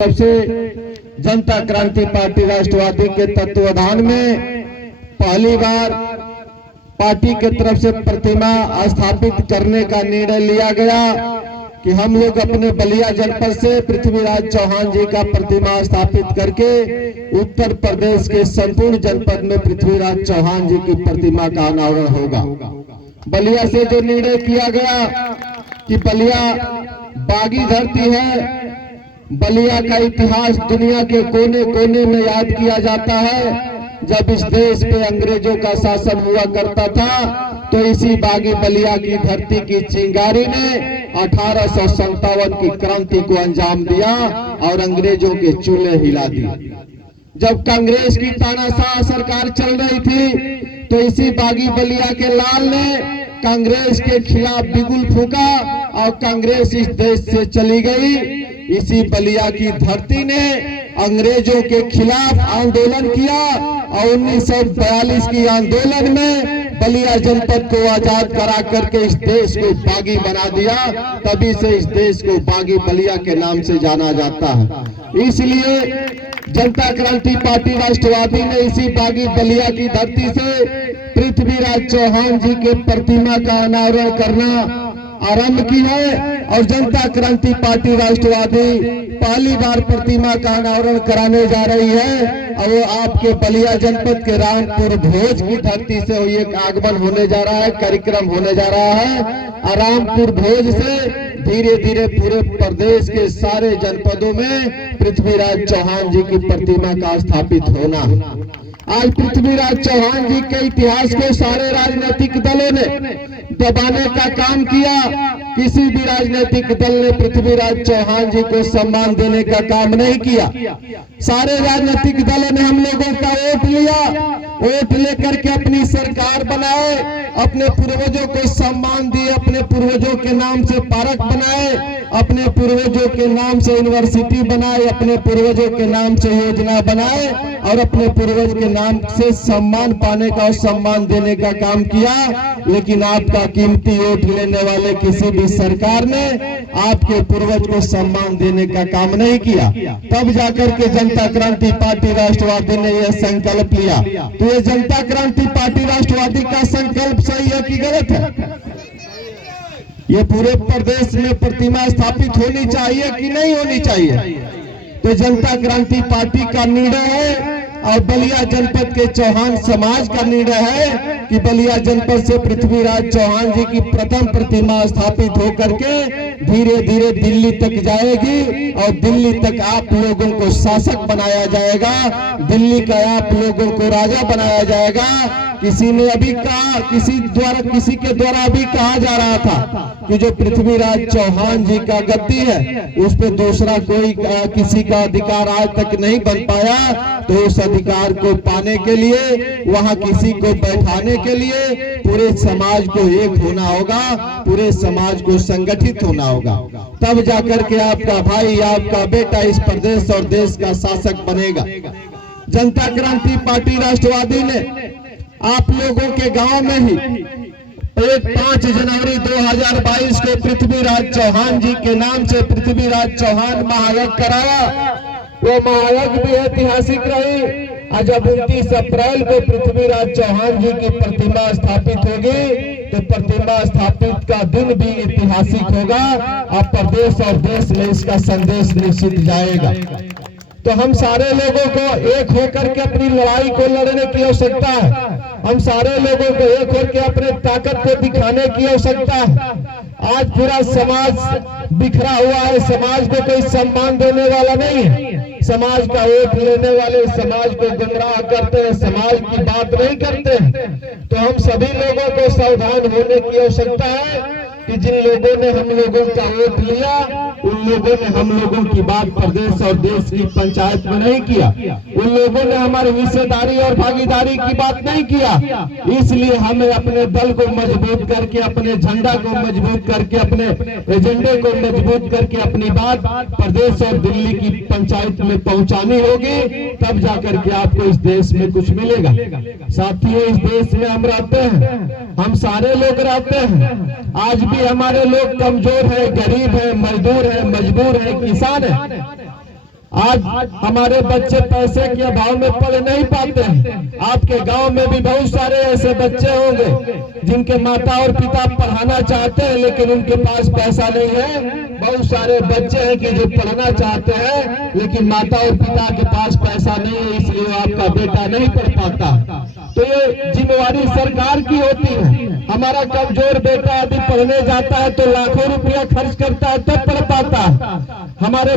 तरफ से जनता क्रांति पार्टी राष्ट्रवादी के तत्वाधान में पहली बार पार्टी के तरफ से प्रतिमा स्थापित करने का निर्णय लिया गया कि हम लोग अपने बलिया जनपद से पृथ्वीराज चौहान जी का प्रतिमा स्थापित करके उत्तर प्रदेश के संपूर्ण जनपद में पृथ्वीराज चौहान जी की प्रतिमा का अनावरण होगा। बलिया से जो निर्णय किया गया कि बलिया बागी धरती है, बलिया का इतिहास दुनिया के कोने कोने में याद किया जाता है। जब इस देश पे अंग्रेजों का शासन हुआ करता था तो इसी बागी बलिया की धरती की चिंगारी ने 1857 की क्रांति को अंजाम दिया और अंग्रेजों के चूल्हे हिला दिए। जब कांग्रेस की तानाशाह सरकार चल रही थी तो इसी बागी बलिया के लाल ने कांग्रेस के खिलाफ बिगुल फूका और कांग्रेस इस देश से चली गई। इसी बलिया की धरती ने अंग्रेजों के खिलाफ आंदोलन किया और 1942 की आंदोलन में बलिया जनपद को आजाद करा करके इस देश को बागी बना दिया। तभी से इस देश को बागी बलिया के नाम से जाना जाता है। इसलिए जनता क्रांति पार्टी राष्ट्रवादी ने इसी बागी बलिया की धरती से पृथ्वीराज चौहान जी के प्रतिमा का अनावरण करना आरंभ की है और जनता क्रांति पार्टी राष्ट्रवादी पहली बार प्रतिमा का अनावरण कराने जा रही है। और वो आपके बलिया जनपद के रामपुर भोज की धरती से एक आगमन होने जा रहा है, कार्यक्रम होने जा रहा है। रामपुर भोज से धीरे धीरे पूरे प्रदेश के सारे जनपदों में पृथ्वीराज चौहान जी की प्रतिमा का स्थापित होना। आज पृथ्वीराज चौहान जी के इतिहास को सारे राजनीतिक दलों ने दबाने का काम किया। किसी भी राजनीतिक दल ने पृथ्वीराज चौहान जी को सम्मान देने का काम नहीं किया। सारे राजनीतिक दलों ने हम लोगों का वोट लिया, वोट लेकर के अपनी सरकार बनाए, अपने पूर्वजों को सम्मान दिए, अपने पूर्वजों के नाम से पार्क बनाए, अपने पूर्वजों के नाम से यूनिवर्सिटी बनाए, अपने पूर्वजों के नाम से योजना बनाए और अपने पूर्वज के नाम से सम्मान पाने का और सम्मान देने का काम किया। लेकिन आपका कीमती वोट लेने वाले किसी भी सरकार ने आपके पूर्वज को सम्मान देने का काम नहीं किया। तब जाकर के जनता क्रांति पार्टी राष्ट्रवादी ने यह संकल्प लिया। तो ये जनता क्रांति पार्टी राष्ट्रवादी का संकल्प सही है कि गलत है? ये पूरे प्रदेश में प्रतिमा स्थापित होनी चाहिए कि नहीं होनी चाहिए? तो जनता क्रांति पार्टी का निर्णय है और बलिया जनपद के चौहान समाज का निर्णय है कि बलिया जनपद से पृथ्वीराज चौहान जी की प्रथम प्रतिमा स्थापित होकर के धीरे धीरे दिल्ली तक जाएगी और दिल्ली तक आप लोगों को शासक बनाया जाएगा, दिल्ली का आप लोगों को राजा बनाया जाएगा। किसी ने अभी कहा, किसी के द्वारा अभी कहा जा रहा था कि जो पृथ्वीराज चौहान जी का गद्दी है उस पे दूसरा कोई किसी का अधिकार आज तक नहीं बन पाया। तो उस अधिकार को पाने के लिए, वहां किसी को बैठाने के लिए पूरे समाज को एक होना होगा, पूरे समाज को संगठित होना होगा। तब जाकर के आपका भाई, आपका बेटा इस प्रदेश और देश का शासक बनेगा। जनता क्रांति पार्टी राष्ट्रवादी ने आप लोगों के गांव में ही 5 जनवरी 2022 को पृथ्वीराज चौहान जी के नाम से पृथ्वीराज चौहान महायज्ञ कराया। वो महायज्ञ भी ऐतिहासिक रही। आज जब 29 अप्रैल को पृथ्वीराज चौहान जी की प्रतिमा स्थापित होगी तो प्रतिमा स्थापित का दिन भी ऐतिहासिक होगा। अब प्रदेश और देश में इसका संदेश निश्चित जाएगा। तो हम सारे लोगों को एक होकर के अपनी लड़ाई को लड़ने की आवश्यकता है। हम सारे लोगों को एक होकर अपने ताकत को दिखाने की आवश्यकता है। आज पूरा समाज बिखरा हुआ है, समाज को कोई सम्मान देने वाला नहीं है। समाज का वोट लेने वाले समाज को गुमराह करते हैं, समाज की बात नहीं करते हैं। तो हम सभी लोगों को सावधान होने की आवश्यकता है कि जिन लोगों ने हम लोगों का वोट लिया उन लोगों ने हम लोगों की बात प्रदेश और देश की पंचायत में नहीं किया। उन लोगों ने हमारी हिस्सेदारी और भागीदारी की बात नहीं किया। इसलिए हमें अपने दल को मजबूत करके, अपने झंडा को मजबूत करके, अपने एजेंडे को मजबूत करके अपनी बात प्रदेश और दिल्ली की पंचायत में पहुंचानी होगी। तब जाकर के आपको इस देश में कुछ मिलेगा। साथियों, इस देश में हम रहते हैं, हम सारे लोग रहते हैं। आज भी हमारे लोग कमजोर है, गरीब है, मजदूर है, मजबूर है, किसान है। आज हमारे बच्चे पैसे के अभाव में पढ़ नहीं पाते हैं। आपके गांव में भी बहुत सारे ऐसे बच्चे होंगे जिनके माता और पिता पढ़ाना चाहते हैं लेकिन उनके पास पैसा नहीं है। बहुत सारे बच्चे हैं कि जो पढ़ना चाहते हैं लेकिन माता और पिता के पास पैसा नहीं है, इसलिए आपका बेटा नहीं पढ़ पाता। तो ये जिम्मेवारी सरकार की होती है। हमारा कमजोर बेटा यदि पढ़ने जाता है तो लाखों रुपया खर्च करता है तब पढ़ पाता है। हमारे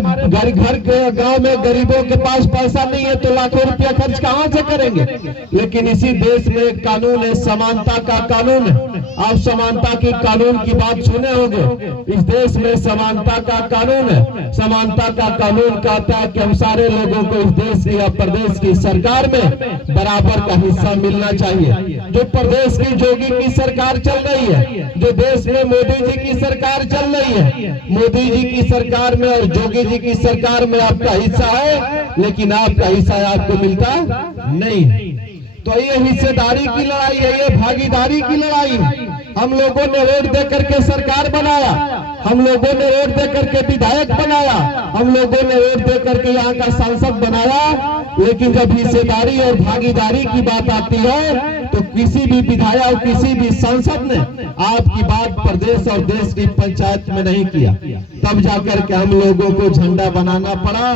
घर के गांव में गरीबों के पास पैसा नहीं है तो लाखों रुपया खर्च कहां से करेंगे। लेकिन इसी देश में एक कानून है, समानता का कानून है। आप समानता के कानून की बात सुने होंगे। इस देश में समानता का कानून है। समानता का कानून कहता है कि हम सारे लोगों को इस देश की या प्रदेश की सरकार में बराबर का हिस्सा मिलना चाहिए। जो प्रदेश की जोगी की सरकार चल रही है, जो देश में मोदी जी की सरकार चल रही है, मोदी जी की सरकार में और जोगी जी की सरकार में आपका हिस्सा है लेकिन आपका हिस्सा आपको मिलता नहीं है। तो ये हिस्सेदारी की लड़ाई है, ये भागीदारी की लड़ाई है। हम लोगों ने वोट देकर के सरकार बनाया, हम लोगों ने वोट देकर के विधायक बनाया, हम लोगों ने वोट देकर के यहाँ का सांसद बनाया। लेकिन जब हिस्सेदारी और भागीदारी की बात आती है तो किसी भी विधायक और किसी भी सांसद ने आपकी बात प्रदेश और देश की पंचायत में नहीं किया। तब जाकर के हम लोगों को झंडा बनाना पड़ा,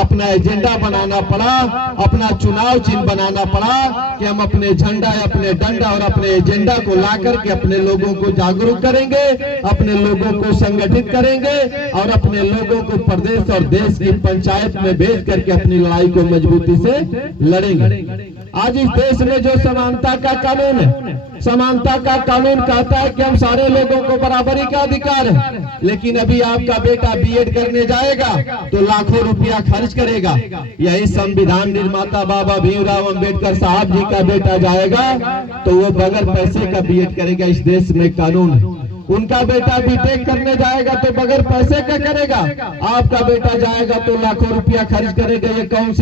अपना एजेंडा बनाना पड़ा, अपना चुनाव चिन्ह बनाना पड़ा कि हम अपने झंडा, अपने डंडा और अपने एजेंडा को ला करके अपने लोगों को जागरूक करेंगे, अपने लोगों को संगठित करेंगे और अपने लोगों को प्रदेश और देश की पंचायत में भेज करके अपनी लड़ाई को मजबूती से लड़ेंगे। आज इस देश में जो समानता का कानून है, समानता का कानून कहता है कि हम सारे लोगों को बराबरी का अधिकार है। लेकिन अभी आपका बेटा बीएड करने जाएगा तो लाखों रुपया खर्च करेगा। यही संविधान निर्माता बाबा भीमराव अंबेडकर साहब जी का बेटा जाएगा तो वो बगैर पैसे का बीएड करेगा। इस देश में कानून है। उनका बेटा बीटेक करने जाएगा तो बगैर पैसे का करेगा। आपका बेटा जाएगा तो लाखों रुपया खर्च करेगा। ये कौन सी